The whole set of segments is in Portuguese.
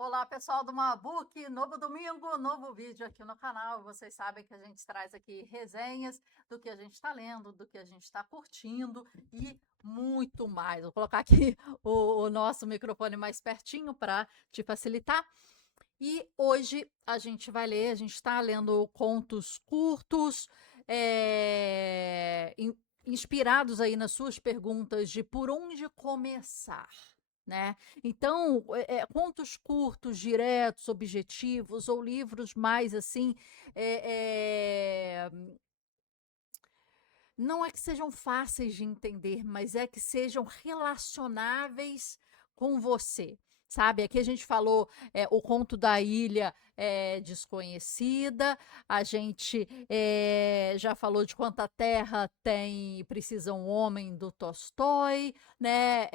Olá, pessoal do Mabook, novo domingo, novo vídeo aqui no canal. Vocês sabem que a gente traz aqui resenhas do que a gente está lendo, do que a gente está curtindo e muito mais. Vou colocar aqui o nosso microfone mais pertinho para te facilitar. E hoje a gente vai ler, a gente está lendo contos curtos, inspirados aí nas suas perguntas de por onde começar, né? Então, contos curtos, diretos, objetivos, ou livros mais assim, é, é, não é que sejam fáceis de entender, mas é que sejam relacionáveis com você, sabe? Aqui a gente falou o conto da ilha desconhecida, a gente já falou de quanta terra tem precisa um homem do Tolstói, né?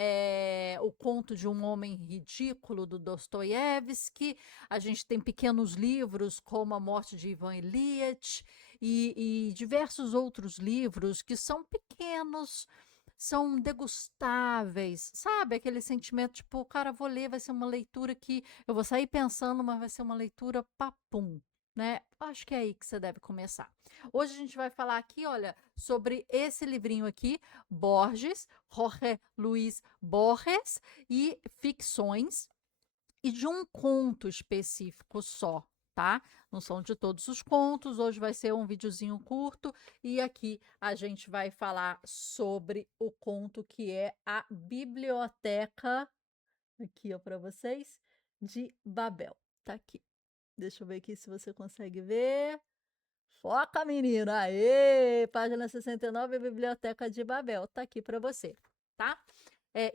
O conto de um homem ridículo do Dostoiévski, a gente tem pequenos livros como A Morte de Ivan Ilyich, e diversos outros livros que são pequenos, são degustáveis, sabe? Aquele sentimento tipo, cara, vou ler, vai ser uma leitura que eu vou sair pensando, mas vai ser uma leitura papum, né? Acho que é aí que você deve começar. Hoje a gente vai falar aqui, olha, sobre esse livrinho aqui, Borges, Jorge Luis Borges, e ficções, e de um conto específico só, tá? Não são de todos os contos, hoje vai ser um videozinho curto e aqui a gente vai falar sobre o conto que é A Biblioteca, aqui ó para vocês, de Babel. Tá aqui. Deixa eu ver aqui se você consegue ver. Foca, menina! Aê! Página 69, a Biblioteca de Babel. Tá aqui para você, tá?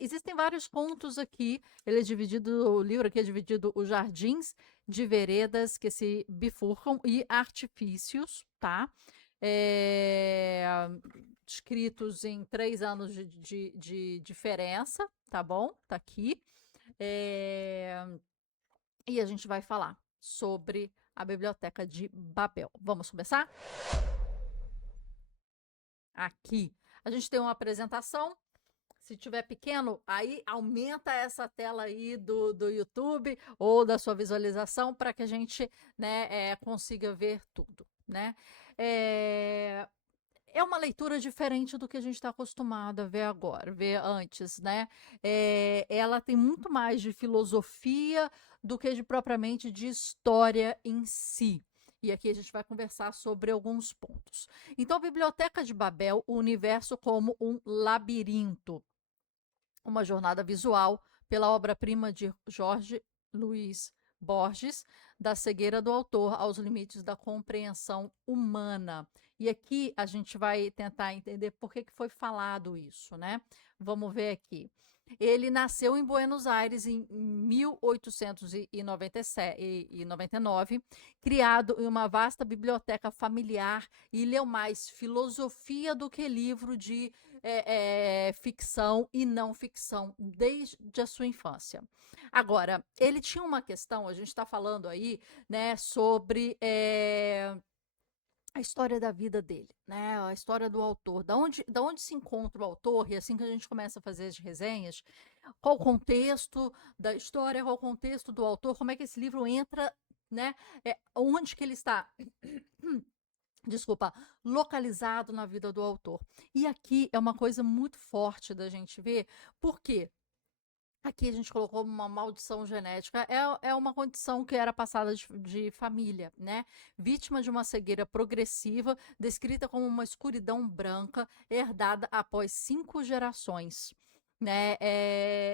Existem vários contos aqui. Ele é dividido, o livro aqui é dividido os jardins de veredas que se bifurcam e artifícios, tá? É, escritos em 3 anos de diferença, tá bom? Tá aqui. É, e a gente vai falar sobre a Biblioteca de Babel. Vamos começar? Aqui. A gente tem uma apresentação. Se tiver pequeno, aí aumenta essa tela aí do YouTube ou da sua visualização para que a gente, né, consiga ver tudo, né? É, é uma leitura diferente do que a gente está acostumado a ver agora, ver antes, né? Ela tem muito mais de filosofia do que de propriamente de história em si. E aqui a gente vai conversar sobre alguns pontos. Então, a Biblioteca de Babel, o universo como um labirinto, uma jornada visual pela obra-prima de Jorge Luiz Borges, da cegueira do autor aos limites da compreensão humana. E aqui a gente vai tentar entender por que foi falado isso, né? Vamos ver aqui. Ele nasceu em Buenos Aires em 1899, criado em uma vasta biblioteca familiar, e leu mais filosofia do que livro de ficção e não ficção desde a sua infância. Agora, ele tinha uma questão, a gente está falando aí, né, sobre a história da vida dele, né, a história do autor, da onde se encontra o autor, e assim que a gente começa a fazer as resenhas, qual o contexto da história, qual o contexto do autor, como é que esse livro entra, né, onde que ele está desculpa, localizado na vida do autor. E aqui é uma coisa muito forte da gente ver, porque aqui a gente colocou uma maldição genética, é uma condição que era passada de família, né? Vítima de uma cegueira progressiva, descrita como uma escuridão branca, herdada após 5 gerações. Né?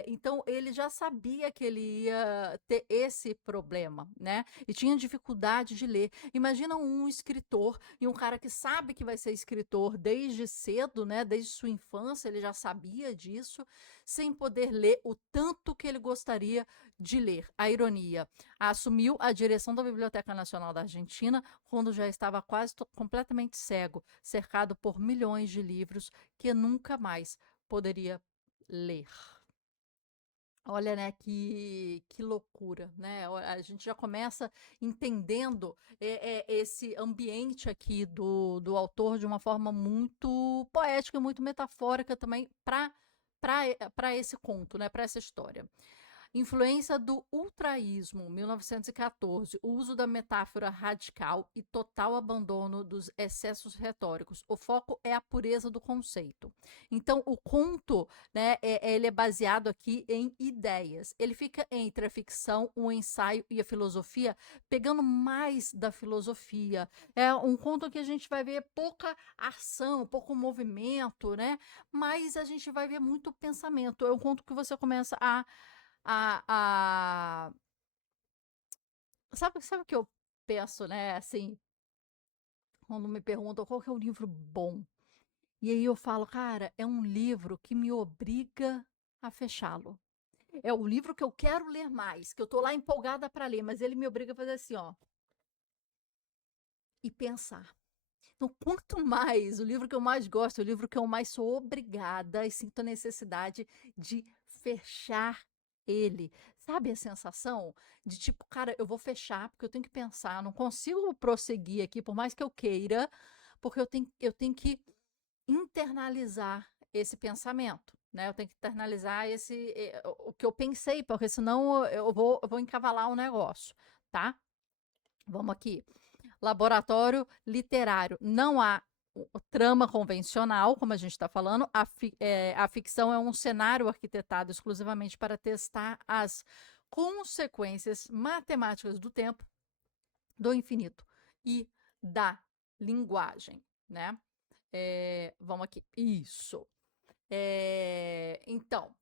Então ele já sabia que ele ia ter esse problema, né? E tinha dificuldade de ler. Imagina um escritor e um cara que sabe que vai ser escritor desde cedo, né? Desde sua infância, ele já sabia disso, sem poder ler o tanto que ele gostaria de ler. A ironia. Assumiu a direção da Biblioteca Nacional da Argentina quando já estava quase completamente cego, cercado por milhões de livros que nunca mais poderia ler. Olha, né, que loucura, né? A gente já começa entendendo esse ambiente aqui do autor de uma forma muito poética e muito metafórica também para esse conto, né, para essa história. Influência do ultraísmo, 1914. O uso da metáfora radical e total abandono dos excessos retóricos. O foco é a pureza do conceito. Então, o conto, né, ele é baseado aqui em ideias. Ele fica entre a ficção, o ensaio e a filosofia, pegando mais da filosofia. É um conto que a gente vai ver pouca ação, pouco movimento, né? Mas a gente vai ver muito pensamento. É um conto que você começa a sabe o que eu penso, né, assim, quando me perguntam qual que é o livro bom, e aí eu falo: "Cara, é um livro que me obriga a fechá-lo. É o livro que eu quero ler mais, que eu tô lá empolgada para ler, mas ele me obriga a fazer assim, ó, e pensar". Então, quanto mais o livro que eu mais gosto, o livro que eu mais sou obrigada e sinto a necessidade de fechar ele. Sabe a sensação de tipo, cara, eu vou fechar porque eu tenho que pensar, não consigo prosseguir aqui, por mais que eu queira, porque eu tenho que internalizar esse pensamento, né? Eu tenho que internalizar o que eu pensei, porque senão eu vou encavalar o negócio, tá? Vamos aqui. Laboratório literário. Não há trama convencional, como a gente está falando. A ficção é um cenário arquitetado exclusivamente para testar as consequências matemáticas do tempo, do infinito e da linguagem, né? Vamos aqui. Isso. Então,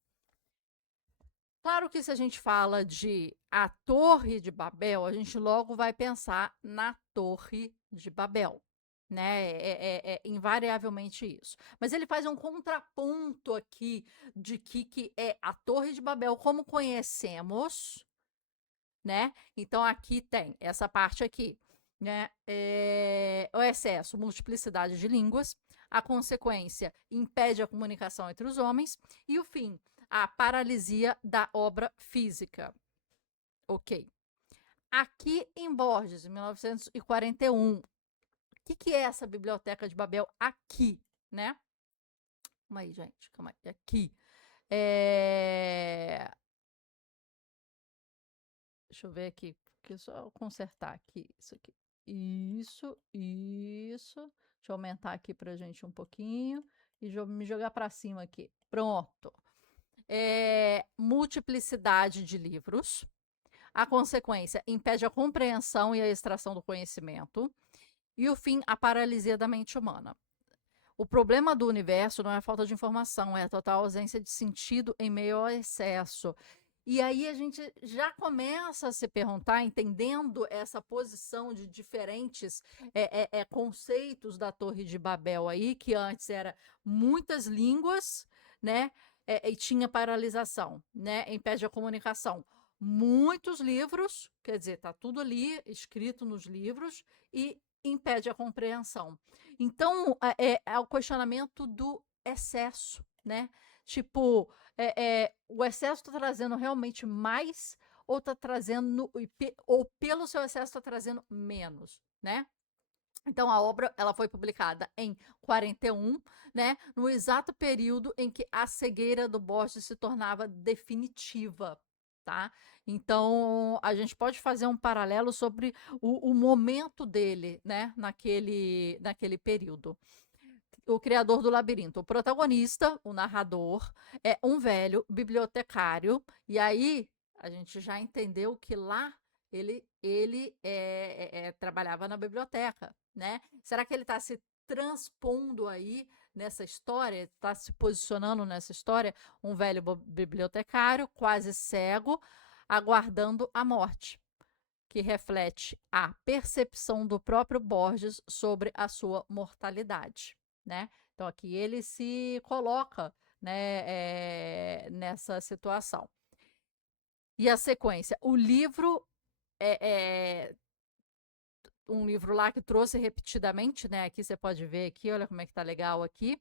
claro que se a gente fala de a Torre de Babel, a gente logo vai pensar na Torre de Babel, né? É invariavelmente isso. Mas ele faz um contraponto aqui de que é a Torre de Babel como conhecemos, né? Então aqui tem essa parte aqui, né? O excesso, multiplicidade de línguas, a consequência impede a comunicação entre os homens e o fim, a paralisia da obra física. Ok. Aqui em Borges, em 1941, o que é essa biblioteca de Babel aqui, né? Calma aí, gente, calma aí. Aqui. É... Deixa eu ver aqui, porque só consertar aqui, isso aqui. Isso. Deixa eu aumentar aqui pra gente um pouquinho e me jogar para cima aqui. Pronto. Multiplicidade de livros. A consequência impede a compreensão e a extração do conhecimento. E o fim, a paralisia da mente humana. O problema do universo não é a falta de informação, é a total ausência de sentido em meio ao excesso. E aí a gente já começa a se perguntar, entendendo essa posição de diferentes conceitos da Torre de Babel aí, que antes era muitas línguas, né? E tinha paralisação, né? Impede a comunicação. Muitos livros, quer dizer, tá tudo ali escrito nos livros e impede a compreensão. Então, é o questionamento do excesso, né? Tipo, o excesso está trazendo realmente mais ou está trazendo, ou pelo seu excesso está trazendo menos, né? Então a obra ela foi publicada em 41, né, no exato período em que a cegueira do Borges se tornava definitiva, tá? Então a gente pode fazer um paralelo sobre o momento dele, né, naquele período. O criador do labirinto. O protagonista, o narrador, é um velho bibliotecário. E aí a gente já entendeu que lá ele trabalhava na biblioteca, né? Será que ele está se transpondo aí nessa história? Está se posicionando nessa história? Um velho bibliotecário, quase cego, aguardando a morte, que reflete a percepção do próprio Borges sobre a sua mortalidade, né? Então aqui ele se coloca, né, nessa situação. E a sequência, o livro é um livro lá que trouxe repetidamente, né? Aqui você pode ver aqui, olha como é que tá legal aqui.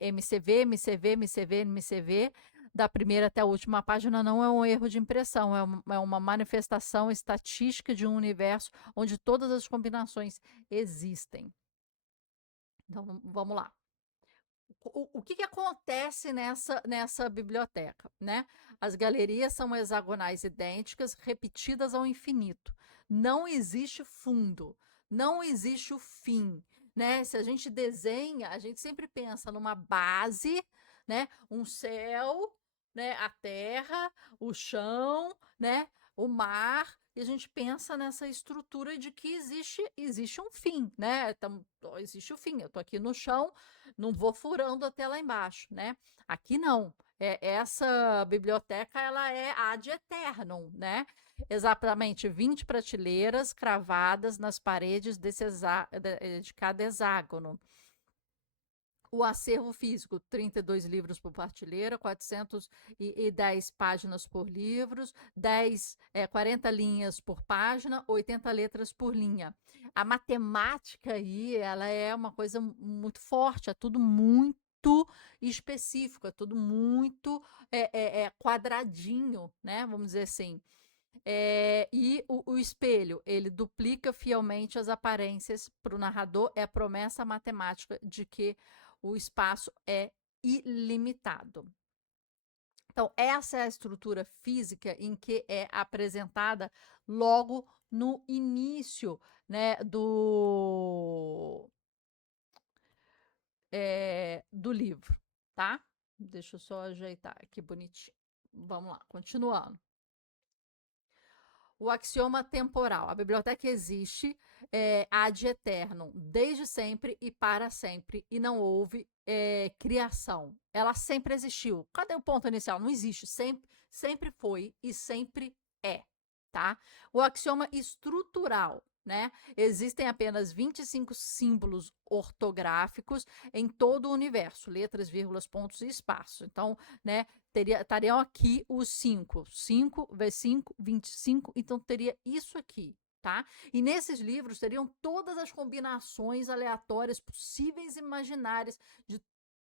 MCV, MCV, MCV, MCV, da primeira até a última página não é um erro de impressão, é uma manifestação estatística de um universo onde todas as combinações existem. Então, vamos lá. O que que acontece nessa biblioteca, né? As galerias são hexagonais idênticas, repetidas ao infinito. Não existe fundo, não existe o fim, né? Se a gente desenha, a gente sempre pensa numa base, né? Um céu, né? A terra, o chão, né? O mar, e a gente pensa nessa estrutura de que existe um fim, né? Então, existe o fim. Eu tô aqui no chão, não vou furando até lá embaixo, né? Aqui não. Essa biblioteca ela é ad eternum, né? Exatamente 20 prateleiras cravadas nas paredes de cada hexágono. O acervo físico, 32 livros por partilheira, 410 páginas por livros, 40 linhas por página, 80 letras por linha. A matemática aí, ela é uma coisa muito forte, é tudo muito específico, é tudo muito quadradinho, né? Vamos dizer assim. E o espelho, ele duplica fielmente as aparências para o narrador, é a promessa matemática de que o espaço é ilimitado. Então, essa é a estrutura física em que é apresentada logo no início, né, do livro, tá? Deixa eu só ajeitar aqui bonitinho. Vamos lá, continuando. O axioma temporal. A biblioteca existe ad eternum, desde sempre e para sempre, e não houve criação. Ela sempre existiu. Cadê o ponto inicial? Não existe. Sempre foi e sempre é. Tá? O axioma estrutural. Né? Existem apenas 25 símbolos ortográficos em todo o universo, letras, vírgulas, pontos e espaços. Então, né, estariam aqui os 5 vezes 5, 25, então teria isso aqui, tá? E nesses livros teriam todas as combinações aleatórias possíveis e imaginárias de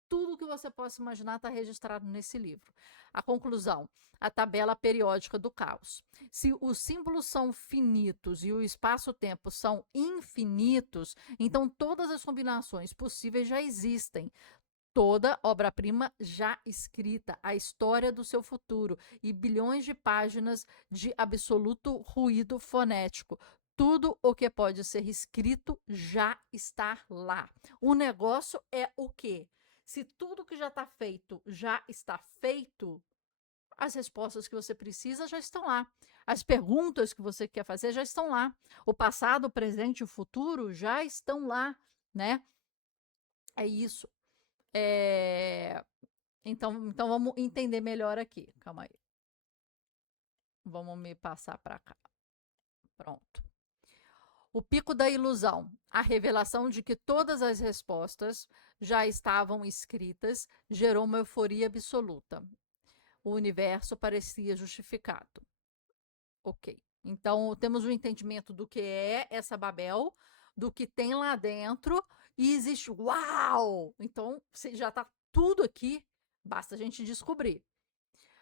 tudo que você possa imaginar está registrado nesse livro. A conclusão, a tabela periódica do caos. Se os símbolos são finitos e o espaço-tempo são infinitos, então todas as combinações possíveis já existem. Toda obra-prima já escrita, a história do seu futuro e bilhões de páginas de absoluto ruído fonético. Tudo o que pode ser escrito já está lá. O negócio é o quê? Se tudo que já está feito já está feito, as respostas que você precisa já estão lá. As perguntas que você quer fazer já estão lá. O passado, o presente e o futuro já estão lá, né? É isso. Então vamos entender melhor aqui. Calma aí. Vamos me passar para cá. Pronto. O pico da ilusão. A revelação de que todas as respostas já estavam escritas gerou uma euforia absoluta. O universo parecia justificado. Ok. Então, temos o um entendimento do que é essa Babel, do que tem lá dentro, e existe, uau! Então, já está tudo aqui, basta a gente descobrir.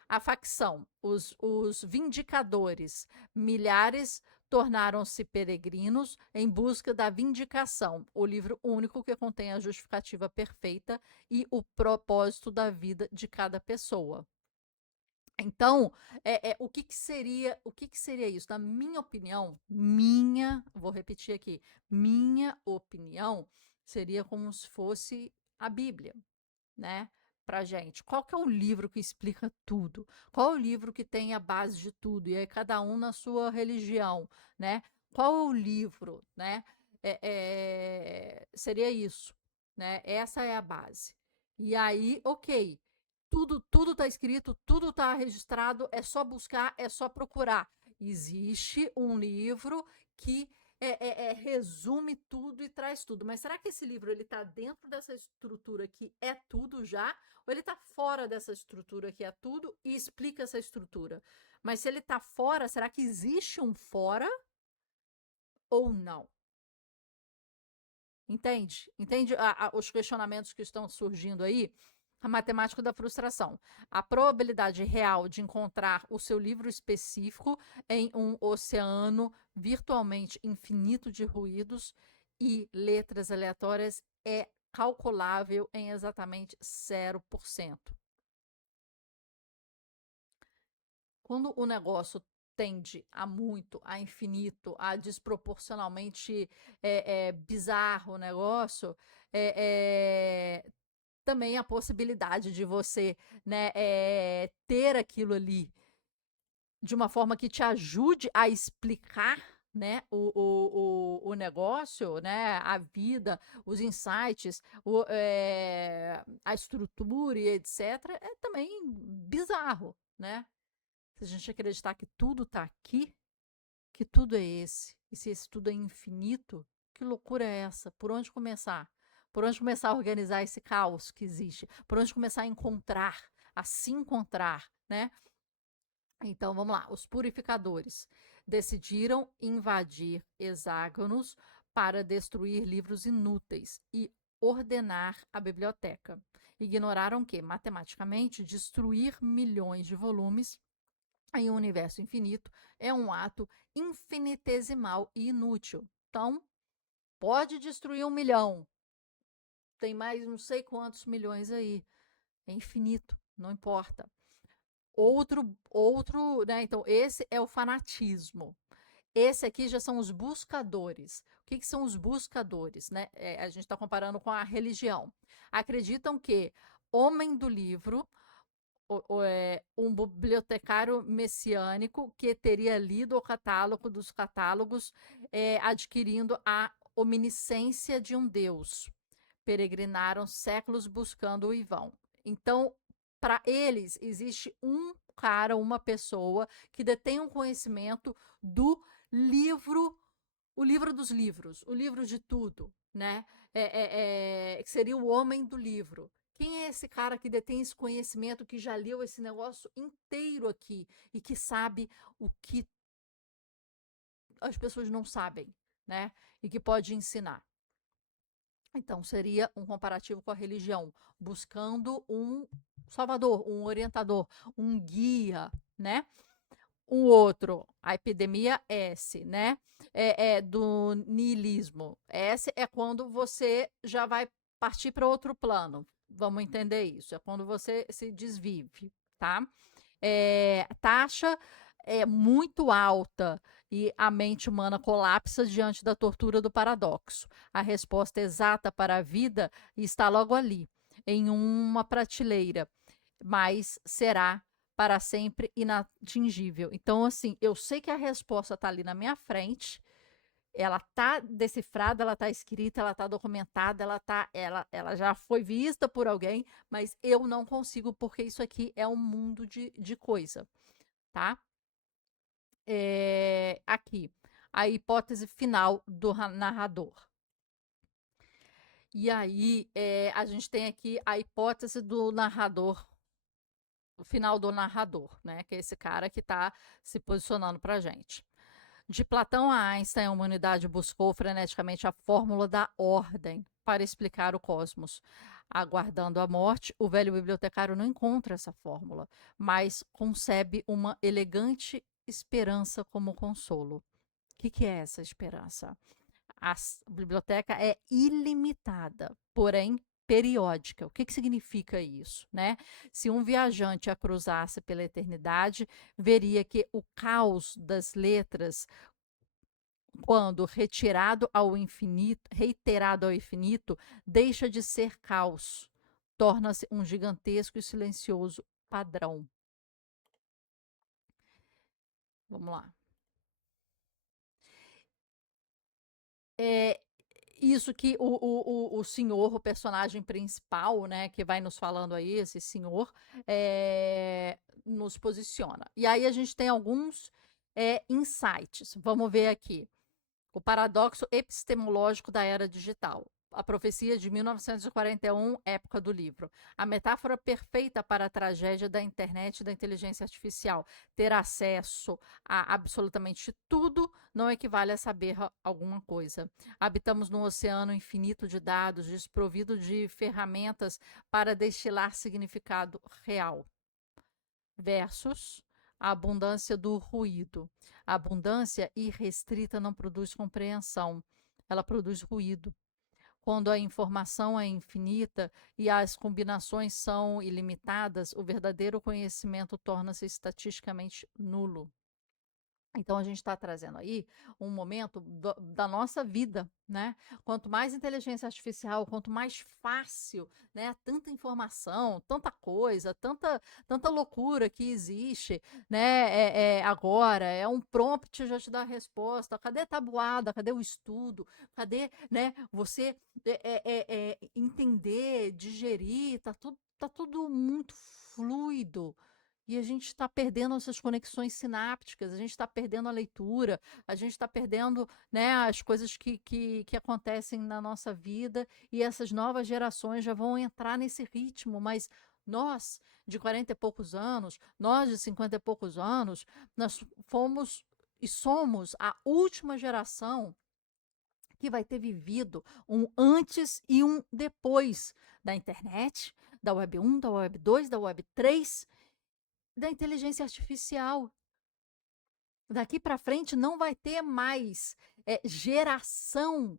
A facção, os vindicadores, milhares tornaram-se peregrinos em busca da vindicação, o livro único que contém a justificativa perfeita e o propósito da vida de cada pessoa. Então, o que seria isso? Na minha opinião, vou repetir aqui, minha opinião seria como se fosse a Bíblia, né? Pra gente. Qual que é o livro que explica tudo? Qual é o livro que tem a base de tudo? E aí cada um na sua religião, né? Qual é o livro, né? Seria isso, né? Essa é a base. E aí, ok, tudo está escrito, tudo está registrado, é só buscar, é só procurar. Existe um livro que resume tudo e traz tudo. Mas será que esse livro ele está dentro dessa estrutura que é tudo já? Ou ele está fora dessa estrutura que é tudo e explica essa estrutura? Mas se ele está fora, será que existe um fora ou não? Entende? Entende os questionamentos que estão surgindo aí? A matemática da frustração. A probabilidade real de encontrar o seu livro específico em um oceano virtualmente infinito de ruídos e letras aleatórias é calculável em exatamente 0%. Quando o negócio tende a muito, a infinito, a desproporcionalmente bizarro o negócio, também a possibilidade de você, né, ter aquilo ali de uma forma que te ajude a explicar, né, o negócio, né, a vida, os insights, a estrutura e etc., é também bizarro, né? Se a gente acreditar que tudo está aqui, que tudo é esse, e se esse tudo é infinito, que loucura é essa? Por onde começar? Por onde começar a organizar esse caos que existe? Por onde começar a se encontrar, né? Então vamos lá, os purificadores decidiram invadir hexágonos para destruir livros inúteis e ordenar a biblioteca. Ignoraram que, matematicamente, destruir milhões de volumes em um universo infinito é um ato infinitesimal e inútil. Então, pode destruir 1 milhão, tem mais não sei quantos milhões aí, é infinito, não importa. Outro, né? Então, esse é o fanatismo. Esse aqui já são os buscadores. O que são os buscadores, né? A gente está comparando com a religião. Acreditam que homem do livro, um bibliotecário messiânico que teria lido o catálogo dos catálogos, adquirindo a onisciência de um Deus. Peregrinaram séculos buscando o Ivão. Então, para eles, existe um cara, uma pessoa que detém um conhecimento do livro, o livro dos livros, o livro de tudo, né? Que seria o homem do livro. Quem é esse cara que detém esse conhecimento, que já leu esse negócio inteiro aqui e que sabe o que as pessoas não sabem, né? E que pode ensinar? Então, seria um comparativo com a religião, buscando um salvador, um orientador, um guia, né? Um outro, a epidemia S, né? Do niilismo. S é quando você já vai partir para outro plano. Vamos entender isso. É quando você se desvive, tá? Taxa é muito alta e a mente humana colapsa diante da tortura do paradoxo. A resposta exata para a vida está logo ali, em uma prateleira, mas será para sempre inatingível. Então, assim, eu sei que a resposta está ali na minha frente, ela está decifrada, ela está escrita, ela está documentada, ela já foi vista por alguém, mas eu não consigo, porque isso aqui é um mundo de coisa, tá? Aqui, a hipótese final do narrador. E aí, a gente tem aqui a hipótese do narrador, o final do narrador, né? Que é esse cara que está se posicionando para a gente. De Platão a Einstein, a humanidade buscou freneticamente a fórmula da ordem para explicar o cosmos. Aguardando a morte, o velho bibliotecário não encontra essa fórmula, mas concebe uma elegante esperança como consolo. O que é essa esperança? A biblioteca é ilimitada, porém periódica. O que significa isso, né? Se um viajante a cruzasse pela eternidade, veria que o caos das letras, quando reiterado ao infinito, deixa de ser caos, torna-se um gigantesco e silencioso padrão. Vamos lá. Isso que o senhor, o personagem principal, né, que vai nos falando aí, esse senhor, nos posiciona. E aí a gente tem alguns insights. Vamos ver aqui. O paradoxo epistemológico da era digital. A profecia de 1941, época do livro. A metáfora perfeita para a tragédia da internet e da inteligência artificial. Ter acesso a absolutamente tudo não equivale a saber alguma coisa. Habitamos num oceano infinito de dados, desprovido de ferramentas para destilar significado real. Versus a abundância do ruído. A abundância irrestrita não produz compreensão, ela produz ruído. quando a informação é infinita e as combinações são ilimitadas, o verdadeiro conhecimento torna-se estatisticamente nulo. Então a gente está trazendo aí um momento da nossa vida, né? Quanto mais inteligência artificial, quanto mais fácil, né? Tanta informação, tanta coisa, tanta loucura que existe, né? Agora é um prompt já te dá a resposta. Cadê a tabuada? Cadê o estudo? Cadê, né? Você entender, digerir? Tá tudo muito fluido. E a gente está perdendo essas conexões sinápticas, a gente está perdendo a leitura, a gente está perdendo, né, as coisas que acontecem na nossa vida, e essas novas gerações já vão entrar nesse ritmo, mas nós, de 40 e poucos anos, nós de 50 e poucos anos, nós fomos e somos a última geração que vai ter vivido um antes e um depois da internet, da Web 1, da Web 2, da Web 3, da inteligência artificial. Daqui para frente não vai ter mais geração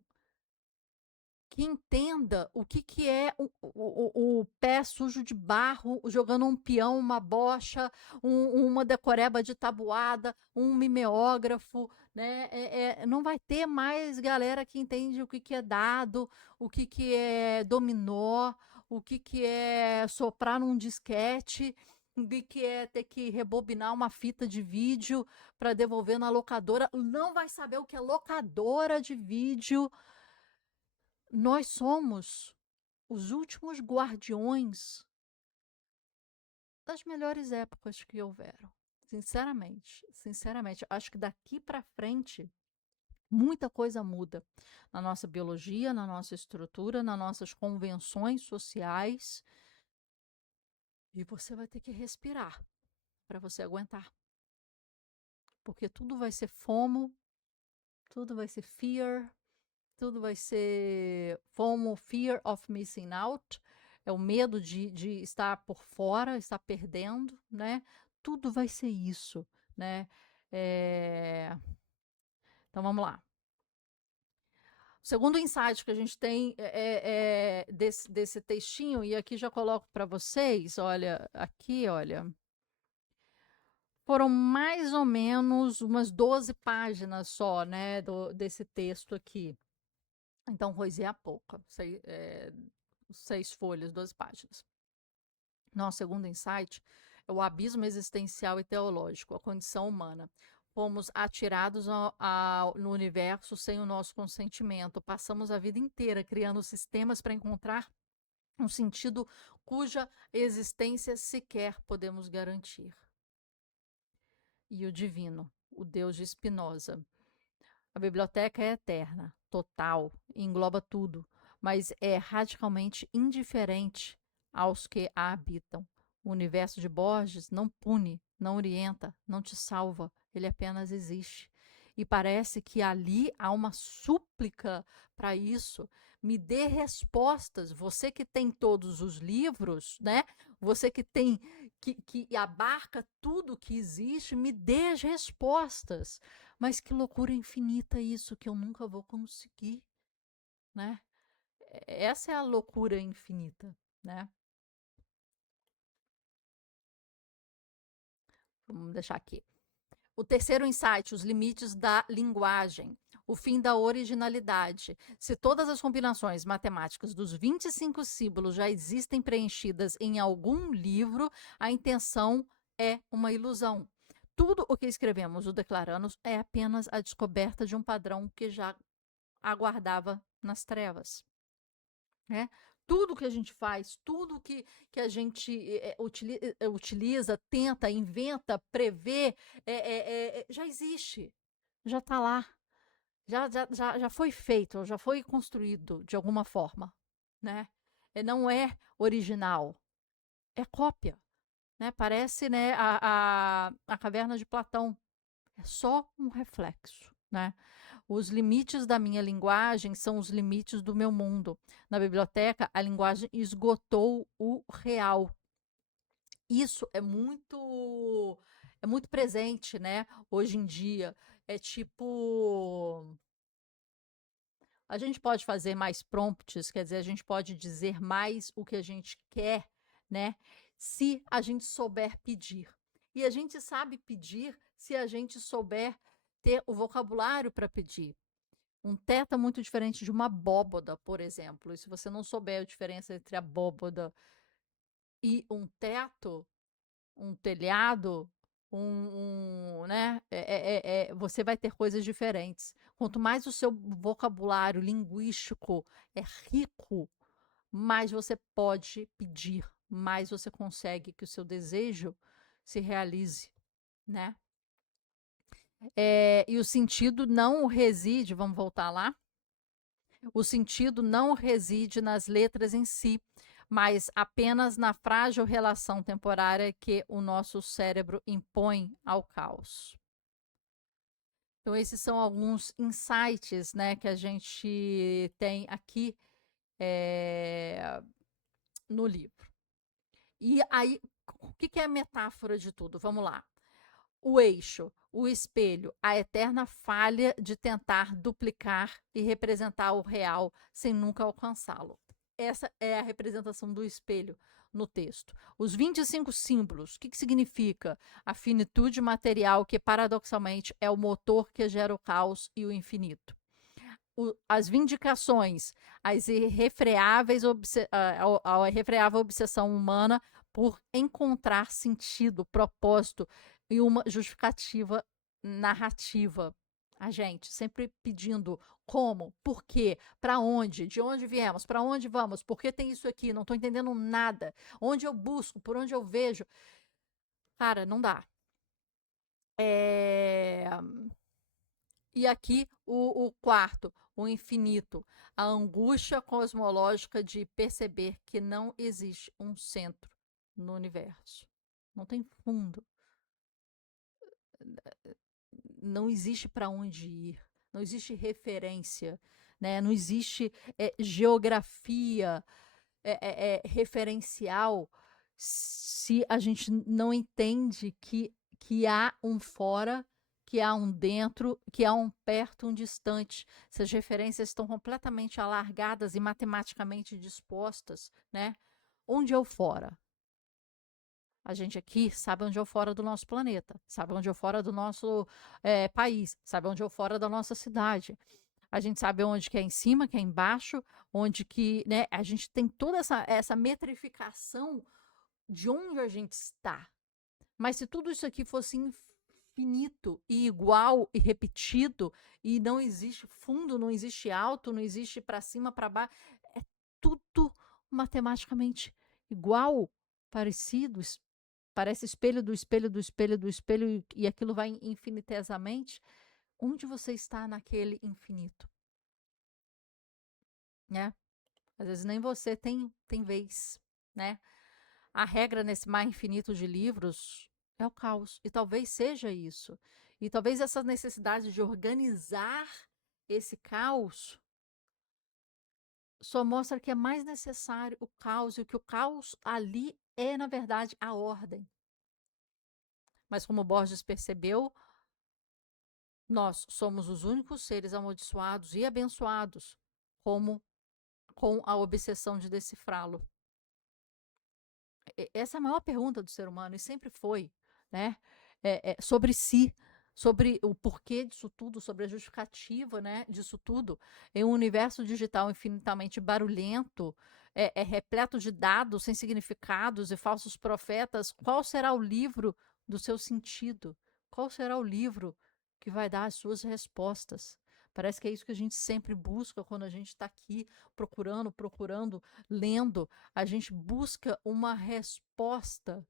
que entenda o que é o pé sujo de barro, jogando um peão, uma bocha, uma decoreba de tabuada, um mimeógrafo, né? Não vai ter mais galera que entende o que é dado, o que é dominó, o que é soprar num disquete, o que é ter que rebobinar uma fita de vídeo para devolver na locadora. Não vai saber o que é locadora de vídeo. Nós somos os últimos guardiões das melhores épocas que houveram. Sinceramente, sinceramente, acho que daqui para frente muita coisa muda na nossa biologia, na nossa estrutura, nas nossas convenções sociais. E você vai ter que respirar para você aguentar. Porque tudo vai ser FOMO, tudo vai ser fear, tudo vai ser FOMO, fear of missing out, é o medo de estar por fora, estar perdendo, né? Tudo vai ser isso, né? Então vamos lá. O segundo insight que a gente tem desse textinho, e aqui já coloco para vocês, olha, aqui, olha, foram mais ou menos umas 12 páginas só, né, desse texto aqui. Então, coisinha pouca, 6 folhas, 12 páginas. Nosso segundo insight é o abismo existencial e teológico, a condição humana. Fomos atirados no universo sem o nosso consentimento. Passamos a vida inteira criando sistemas para encontrar um sentido cuja existência sequer podemos garantir. E o divino, o Deus de Spinoza. A biblioteca é eterna, total, engloba tudo, mas é radicalmente indiferente aos que a habitam. O universo de Borges não pune, não orienta, não te salva, ele apenas existe. E parece que ali há uma súplica para isso. Me dê respostas. Você que tem todos os livros, né? Você que tem que abarca tudo que existe, me dê as respostas. Mas que loucura infinita isso, que eu nunca vou conseguir, né? Essa é a loucura infinita, né? Vamos deixar aqui. O terceiro insight, os limites da linguagem. O fim da originalidade. Se todas as combinações matemáticas dos 25 símbolos já existem preenchidas em algum livro, a intenção é uma ilusão. Tudo o que escrevemos ou declaramos é apenas a descoberta de um padrão que já aguardava nas trevas, né? Tudo que a gente faz, tudo que a gente utiliza, tenta, inventa, prevê, já existe, já está lá, já foi feito, já foi construído de alguma forma, né? Não é original, é cópia, né? Parece, né, a caverna de Platão, é só um reflexo, né? Os limites da minha linguagem são os limites do meu mundo. Na biblioteca, a linguagem esgotou o real. Isso é muito presente, né? Hoje em dia é tipo A gente pode fazer mais prompts, quer dizer, a gente pode dizer mais o que a gente quer, né? Se a gente souber pedir. E a gente sabe pedir se a gente souber ter o vocabulário para pedir. Um teto é muito diferente de uma abóboda, por exemplo. E se você não souber a diferença entre abóboda e um teto, um telhado, né? Você vai ter coisas diferentes. Quanto mais o seu vocabulário linguístico é rico, mais você pode pedir, mais você consegue que o seu desejo se realize, né? E o sentido não reside, vamos voltar lá, o sentido não reside nas letras em si, mas apenas na frágil relação temporária que o nosso cérebro impõe ao caos. Então, esses são alguns insights, né, que a gente tem aqui no livro. E aí, o que é a metáfora de tudo? Vamos lá. O eixo, o espelho, a eterna falha de tentar duplicar e representar o real sem nunca alcançá-lo. Essa é a representação do espelho no texto. Os 25 símbolos, o que significa? A finitude material, que paradoxalmente é o motor que gera o caos e o infinito. As vindicações, a irrefreável obsessão humana por encontrar sentido, propósito e uma justificativa narrativa. A gente sempre pedindo como, por quê, para onde, de onde viemos, para onde vamos, por que tem isso aqui, não estou entendendo nada, onde eu busco, por onde eu vejo. Cara, não dá. E aqui o quarto, o infinito, a angústia cosmológica de perceber que não existe um centro no universo. Não tem fundo. Não existe para onde ir. Não existe referência. Né? Não existe geografia referencial se a gente não entende que há um fora, que há um dentro, que há um perto, um distante. Essas referências estão completamente alargadas e matematicamente dispostas, né? Onde é o fora? A gente aqui sabe onde é o fora do nosso planeta, sabe onde é o fora do nosso país, sabe onde é o fora da nossa cidade. A gente sabe onde que é em cima, que é embaixo, onde que, né? A gente tem toda essa metrificação de onde a gente está. Mas se tudo isso aqui fosse infinito e igual e repetido, e não existe fundo, não existe alto, não existe para cima, para baixo, é tudo matematicamente igual, parecido, parece espelho do espelho do espelho do espelho, e aquilo vai infinitesamente. Onde você está naquele infinito? Né? Às vezes nem você tem vez, né? A regra nesse mar infinito de livros é o caos. E talvez seja isso. E talvez essa necessidade de organizar esse caos só mostra que é mais necessário o caos, e que o caos ali é, na verdade, a ordem. Mas como Borges percebeu, nós somos os únicos seres amaldiçoados e abençoados como com a obsessão de decifrá-lo. Essa é a maior pergunta do ser humano, e sempre foi, né? Sobre si, sobre o porquê disso tudo, sobre a justificativa, né, disso tudo. Em um universo digital infinitamente barulhento, repleto de dados sem significados e falsos profetas, qual será o livro do seu sentido? Qual será o livro que vai dar as suas respostas? Parece que é isso que a gente sempre busca quando a gente está aqui procurando, lendo. A gente busca uma resposta.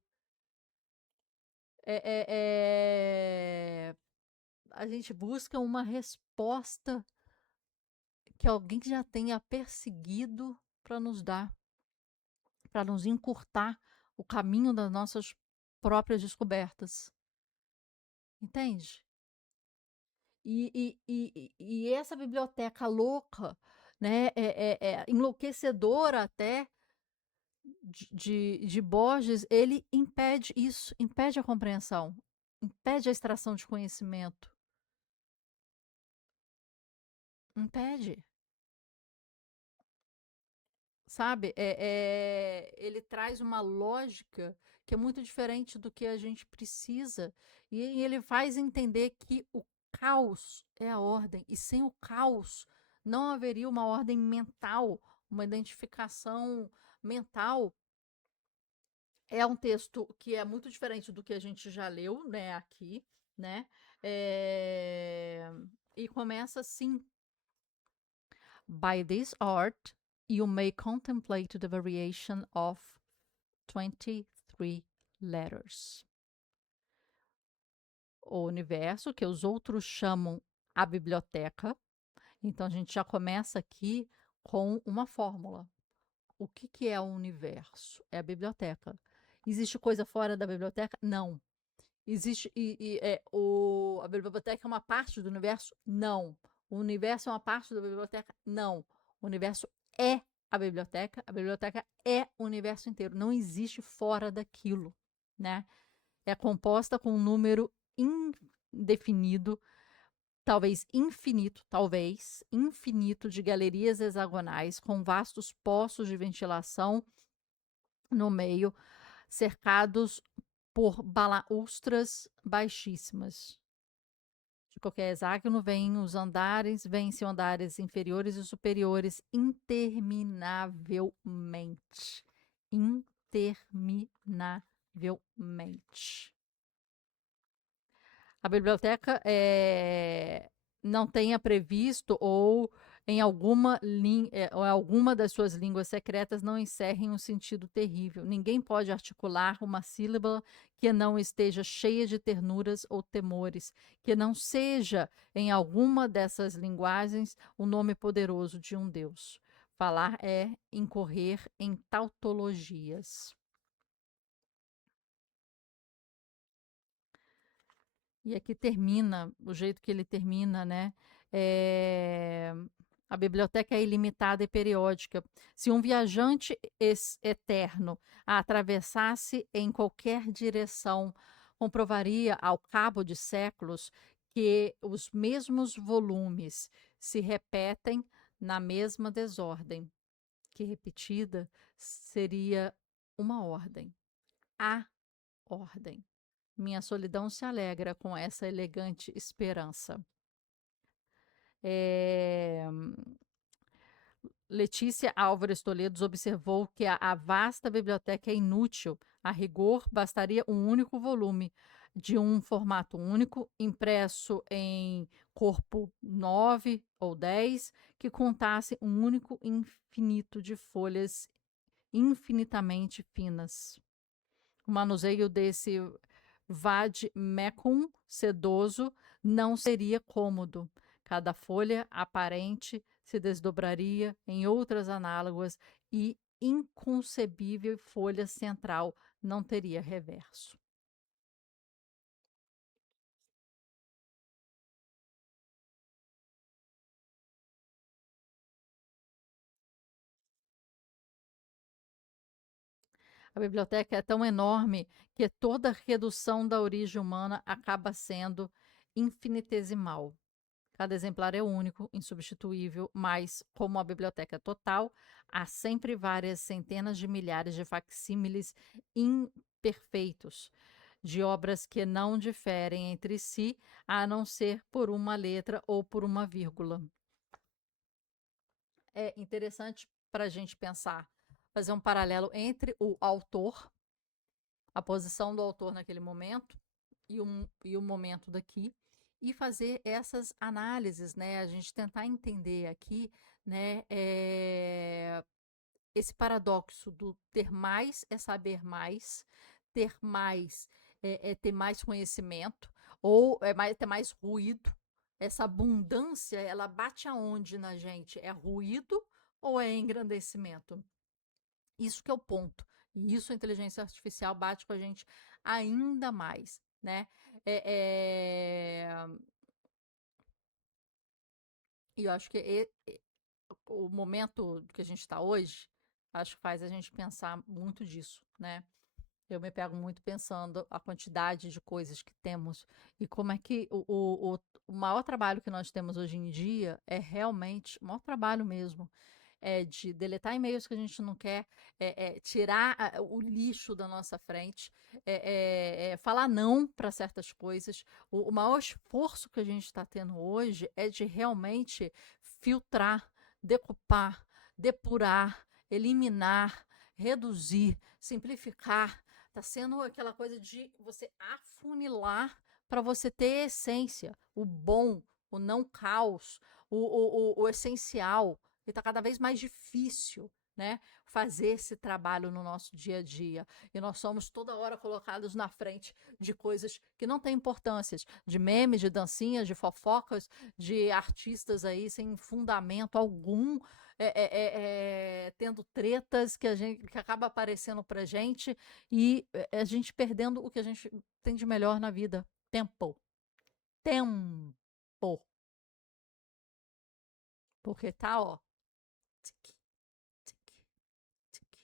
A gente busca uma resposta que alguém já tenha perseguido para nos dar, para nos encurtar o caminho das nossas próprias descobertas. Entende? E essa biblioteca louca, né, enlouquecedora até, de Borges, ele impede isso, impede a compreensão, impede a extração de conhecimento, impede. sabe? Ele traz uma lógica que é muito diferente do que a gente precisa. E ele faz entender que o caos é a ordem, e sem o caos não haveria uma ordem mental, uma identificação mental. É um texto que é muito diferente do que a gente já leu, né, aqui, né? É, E começa assim: By this art, you may contemplate the variation of 23 letters. O universo, que os outros chamam a biblioteca. Então, a gente já começa aqui com uma fórmula. O que é o universo? É a biblioteca. Existe coisa fora da biblioteca? Não. Existe a biblioteca é uma parte do universo? Não. O universo é uma parte da biblioteca? Não. O universo é a biblioteca é o universo inteiro. Não existe fora daquilo, né? É composta com um número indefinido, talvez infinito de galerias hexagonais com vastos poços de ventilação no meio, cercados por balaustras baixíssimas. De qualquer hexágono vêm-se andares inferiores e superiores interminavelmente. Interminavelmente. A biblioteca não tenha previsto ou em alguma das suas línguas secretas não encerrem um sentido terrível. Ninguém pode articular uma sílaba que não esteja cheia de ternuras ou temores, que não seja, em alguma dessas linguagens, o nome poderoso de um Deus. Falar é incorrer em tautologias. E aqui termina, o jeito que ele termina, né? É, A biblioteca é ilimitada e periódica. Se um viajante eterno a atravessasse em qualquer direção, comprovaria, ao cabo de séculos, que os mesmos volumes se repetem na mesma desordem, que repetida seria uma ordem. A ordem. Minha solidão se alegra com essa elegante esperança. É... Letícia Álvares Toledo observou que a vasta biblioteca é inútil. A rigor, bastaria um único volume, de um formato único, impresso em corpo 9 ou 10, que contasse um único infinito de folhas infinitamente finas. O manuseio desse vade-mecum sedoso não seria cômodo. Cada folha aparente se desdobraria em outras análogas e inconcebível folha central não teria reverso. A biblioteca é tão enorme que toda redução da origem humana acaba sendo infinitesimal. Cada exemplar é único, insubstituível, mas, como a biblioteca é total, há sempre várias centenas de milhares de facsímiles imperfeitos, de obras que não diferem entre si, a não ser por uma letra ou por uma vírgula. É interessante para a gente pensar, fazer um paralelo entre o autor, a posição do autor naquele momento, e o momento daqui, e fazer essas análises, né? A gente tentar entender aqui, né? Esse paradoxo do ter mais é saber mais, ter mais é ter mais conhecimento, ou ter mais ruído. Essa abundância, ela bate aonde na gente? É ruído ou é engrandecimento? Isso que é o ponto. E isso a inteligência artificial bate com a gente ainda mais, né? É, é... E eu acho que o momento que a gente está hoje, acho que faz a gente pensar muito disso, né? Eu me pego muito pensando a quantidade de coisas que temos e como é que o maior trabalho que nós temos hoje em dia é realmente, o maior trabalho mesmo, de deletar e-mails que a gente não quer, tirar o lixo da nossa frente, falar não para certas coisas. O maior esforço que a gente está tendo hoje é de realmente filtrar, decupar, depurar, eliminar, reduzir, simplificar. Está sendo aquela coisa de você afunilar para você ter essência, o bom, o não caos, o essencial. E está cada vez mais difícil, né, fazer esse trabalho no nosso dia a dia. E nós somos toda hora colocados na frente de coisas que não têm importância, de memes, de dancinhas, de fofocas, de artistas aí sem fundamento algum, tendo tretas que acaba aparecendo pra gente e a gente perdendo o que a gente tem de melhor na vida. Tempo. Tempo. Porque tá, ó. Tic, tic, tic.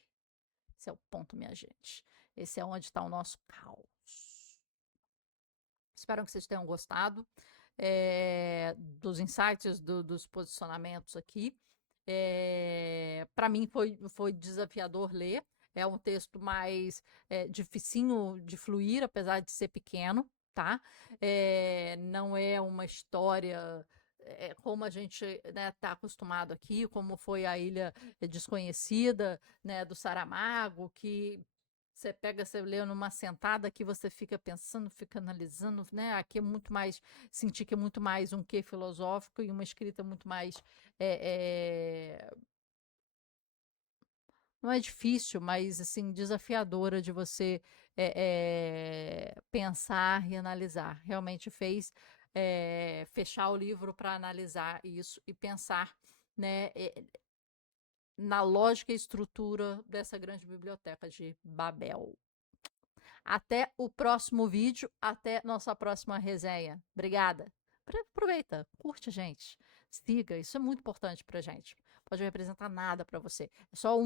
Esse é o ponto, minha gente. Esse é onde está o nosso caos. Espero que vocês tenham gostado dos insights, dos posicionamentos aqui. Para mim foi desafiador ler. É um texto mais dificinho de fluir, apesar de ser pequeno, tá? Não é uma história como a gente está acostumado aqui, como foi a Ilha Desconhecida, né, do Saramago, que você pega, você lê numa sentada que você fica pensando, fica analisando, né? Aqui é muito mais, senti que é muito mais um quê filosófico e uma escrita muito mais, não é difícil, mas assim, desafiadora de você pensar e analisar. Realmente fez fechar o livro para analisar isso e pensar, né, na lógica e estrutura dessa grande biblioteca de Babel. Até o próximo vídeo, até nossa próxima resenha. Obrigada. Aproveita, curte a gente, siga, isso é muito importante pra gente. Pode representar nada para você. É só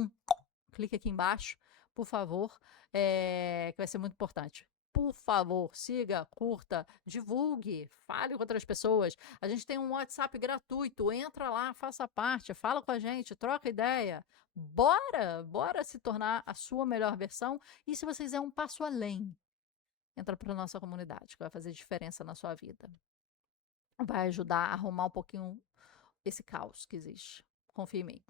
clique aqui embaixo, por favor, que vai ser muito importante. Por favor, siga, curta, divulgue, fale com outras pessoas. A gente tem um WhatsApp gratuito, entra lá, faça parte, fala com a gente, troca ideia. Bora se tornar a sua melhor versão. E se você quiser um passo além, entra para nossa comunidade, que vai fazer diferença na sua vida. Vai ajudar a arrumar um pouquinho esse caos que existe. Confia em mim.